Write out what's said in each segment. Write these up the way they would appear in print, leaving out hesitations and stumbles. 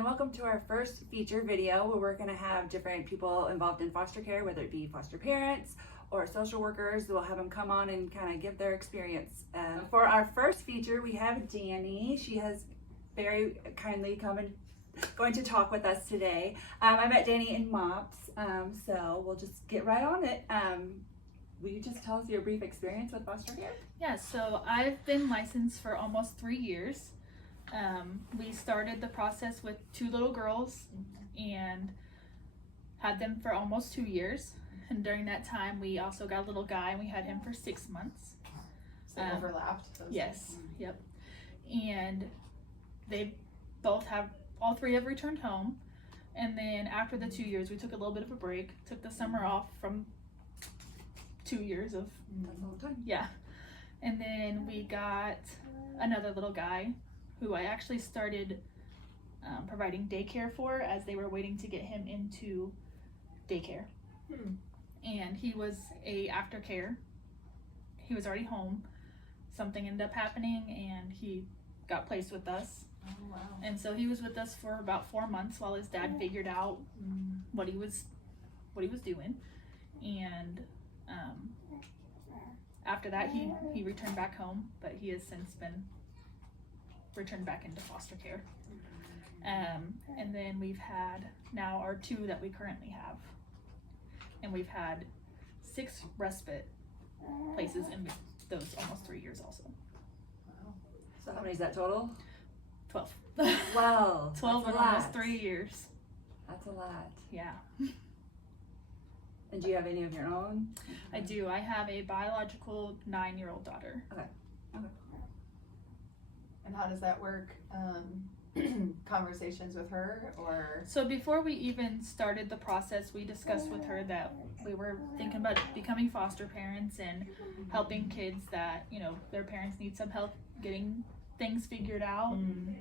and welcome to our first feature video where we're going to have different people involved in foster care, whether it be foster parents or social workers. We'll have them come on and kind of give their experience. For our first feature, we have Dani. She has very kindly going to talk with us today. I met Dani in MOPS, so we'll just get right on it. Will you just tell us your brief experience with foster care? Yeah, so I've been licensed for almost 3 years. We started the process with 2 little girls and had them for almost 2 years. And during that time, we also got a little guy and we had him for 6 months. So overlapped? Yes, yep. And they all 3 have returned home. And then after the 2 years, we took a little bit of a break, took the summer off from 2 years of, That's a long time. yeah. And then we got another little guy who I actually started providing daycare for as they were waiting to get him into daycare. And he was a aftercare. He was already home. Something ended up happening and he got placed with us. Oh, wow. And so he was with us for about 4 months while his dad figured out what he was doing. And after that he returned back home, but he has since been returned back into foster care. And then we've had now our 2 that we currently have. And we've had 6 respite places in those almost 3 years also. Wow. So how many is that total? 12. Wow. 12 in almost 3 years. That's a lot. Yeah. And do you have any of your own? I do. I have a biological 9-year-old daughter. Okay. And how does that work? Conversations with her, or? So before we even started the process, we discussed with her that we were thinking about becoming foster parents and helping kids that, their parents need some help getting things figured out. And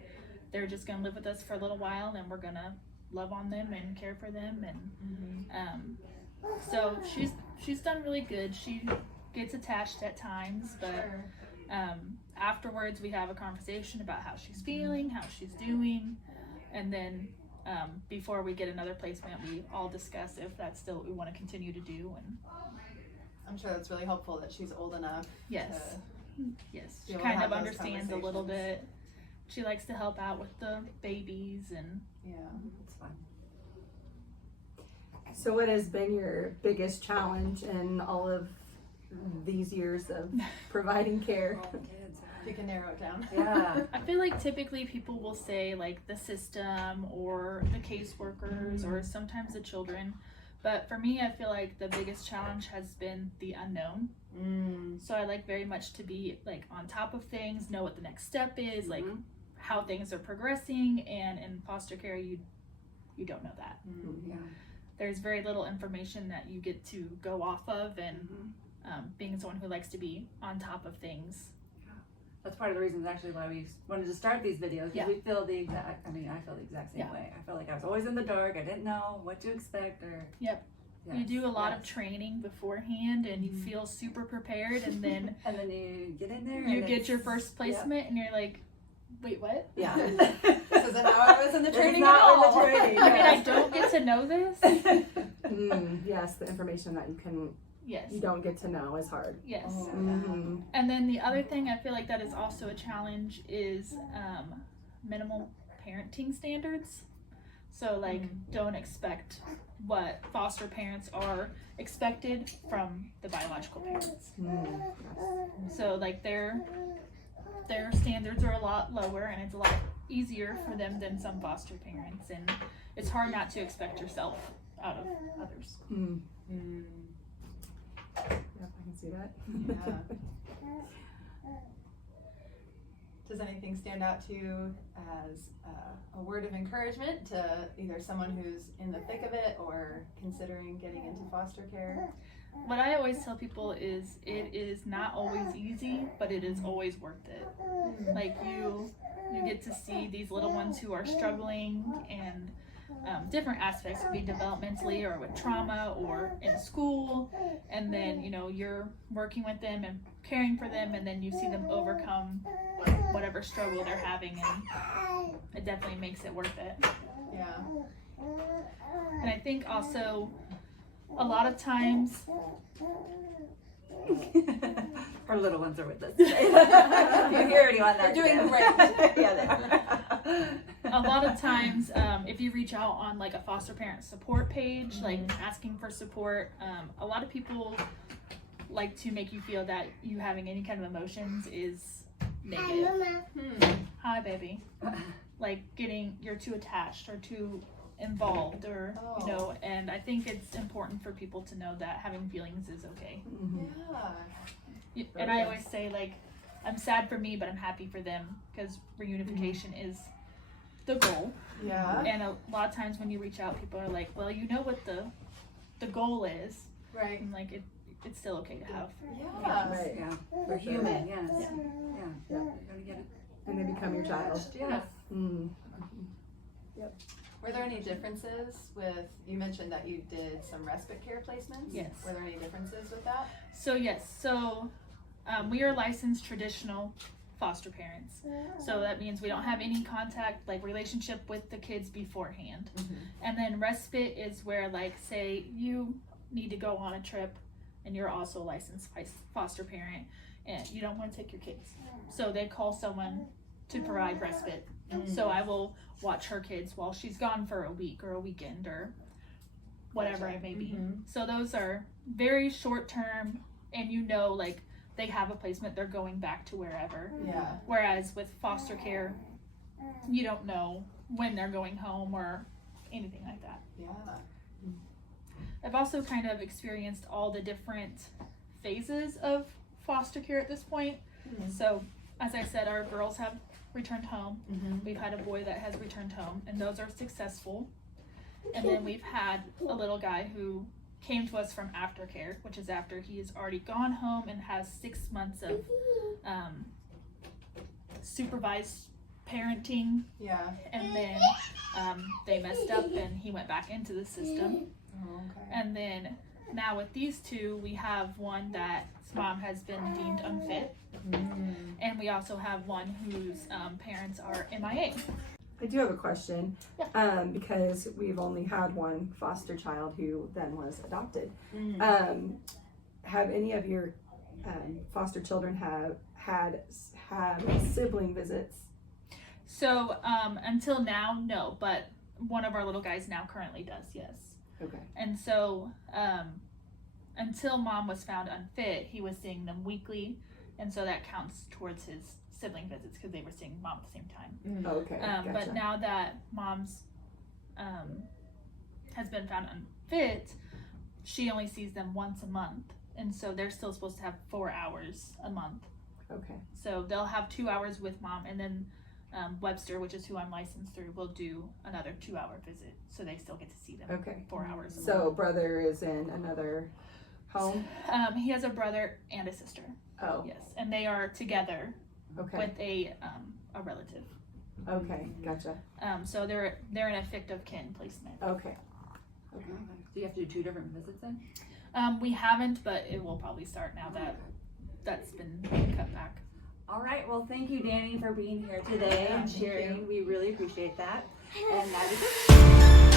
they're just going to live with us for a little while and we're going to love on them and care for them. And so she's done really good. She gets attached at times, but Sure. Afterwards we have a conversation about how she's feeling, how she's doing, and then before we get another placement we all discuss if that's still what we want to continue to do. And I'm sure that's really helpful that she's old enough. yes, be she able to kind have of those understands a little conversations. bit. She likes to help out with the babies and Yeah. That's fine. So what has been your biggest challenge in all of these years of providing care? All the kids. If you can narrow it down. Yeah. I feel like typically people will say like the system or the caseworkers or sometimes the children, but for me I feel like the biggest challenge has been the unknown. So I like very much to be like on top of things, know what the next step is, like how things are progressing, and in foster care you don't know that. Yeah. There's very little information that you get to go off of, and being someone who likes to be on top of things. That's part of the reasons actually why we wanted to start these videos, because Yeah. we feel the exact, I feel the exact same Yeah. way. I feel like I was always in the dark. I didn't know what to expect or. Yep. Yes, You do a lot of yes. training beforehand and you feel super prepared, and then And then you get in there you and get your it's- first placement and you're like, wait, what? Yeah. This isn't how I was in the This is training not at all. in the training. I mean, I don't get to know this. Yes, the information that you Yes. don't get to know is hard. Yes. Oh, Mhm. And then the other thing I feel like that is also a challenge is minimal parenting standards. So like don't expect what foster parents are expected from the biological parents. So like their standards are a lot lower and it's a lot easier for them than some foster parents, and it's hard not to expect yourself out of others. Yep, I can see that. Yeah. Does anything stand out to you as a word of encouragement to either someone who's in the thick of it or considering getting into foster care? What I always tell people is it is not always easy, but it is always worth it. Like you get to see these little ones who are struggling, and different aspects could be developmentally or with trauma or in school, and then you're working with them and caring for them, and then you see them overcome whatever struggle they're having, and it definitely makes it worth it. Yeah. And I think also a lot of times Our little ones are with us today. You hear anyone They're that's doing them. great. Yeah, they are. a lot of times if you reach out on like a foster parent support page, like asking for support, a lot of people like to make you feel that you having any kind of emotions is negative. Hi, baby. Like you're too attached or too involved, or you know, and I think it's important for people to know that having feelings is okay. Yeah. And I always say, like, I'm sad for me, but I'm happy for them, because reunification is the goal. Yeah. And a lot of times when you reach out, people are like, well, you know what the goal is, Right. and like it's still okay to have. Yeah. Right. Yeah. We're human. Yes. Yeah. Yeah. Yeah. You're gonna get it. And they become your child. Yes. Mm. Were there any differences with, you mentioned that you did some respite care placements? Yes. Were there any differences with that? So yes, we are licensed traditional foster parents. So that means we don't have any contact, like relationship with the kids beforehand. And then respite is where, like, say you need to go on a trip and you're also a licensed foster parent and you don't want to take your kids. So they call someone to provide respite. So I will watch her kids while she's gone for a week or a weekend or whatever it may be. So those are very short term, and you know, like, they have a placement, they're going back to wherever. Yeah. Whereas with foster care, you don't know when they're going home or anything like that. Yeah. I've also kind of experienced all the different phases of foster care at this point. So, as I said, our girls have returned home. We've had a boy that has returned home, and those are successful. And then we've had a little guy who came to us from aftercare, which is after he has already gone home and has 6 months of supervised parenting. Yeah. And then they messed up and he went back into the system. Oh, okay. And then now with these two, we have one that his mom has been deemed unfit. And we also have one whose parents are MIA. I do have a question, because we've only had one foster child who then was adopted. Have any of your foster children have sibling visits? So until now, no, but one of our little guys now currently does, yes. Okay. And so until mom was found unfit, he was seeing them weekly, and so that counts towards his sibling visits because they were seeing mom at the same time. Okay. Gotcha. But now that mom's has been found unfit, she only sees them once a month, and so they're still supposed to have 4 hours a month. Okay. So they'll have 2 hours with mom, and then Webster, which is who I'm licensed through, will do another 2-hour visit, so they still get to see them. Okay. 4 hours a month. So brother is in another home? He has a brother and a sister. Oh. Yes, and they are together Okay. with a relative. Okay. Gotcha. So they're in a fictive kin placement. Okay. Okay. Do you have to do 2 different visits then? We haven't, but it will probably start now that that's been cut back. All right. Well, thank you, Dani, for being here today and sharing. We really appreciate that. And that is it.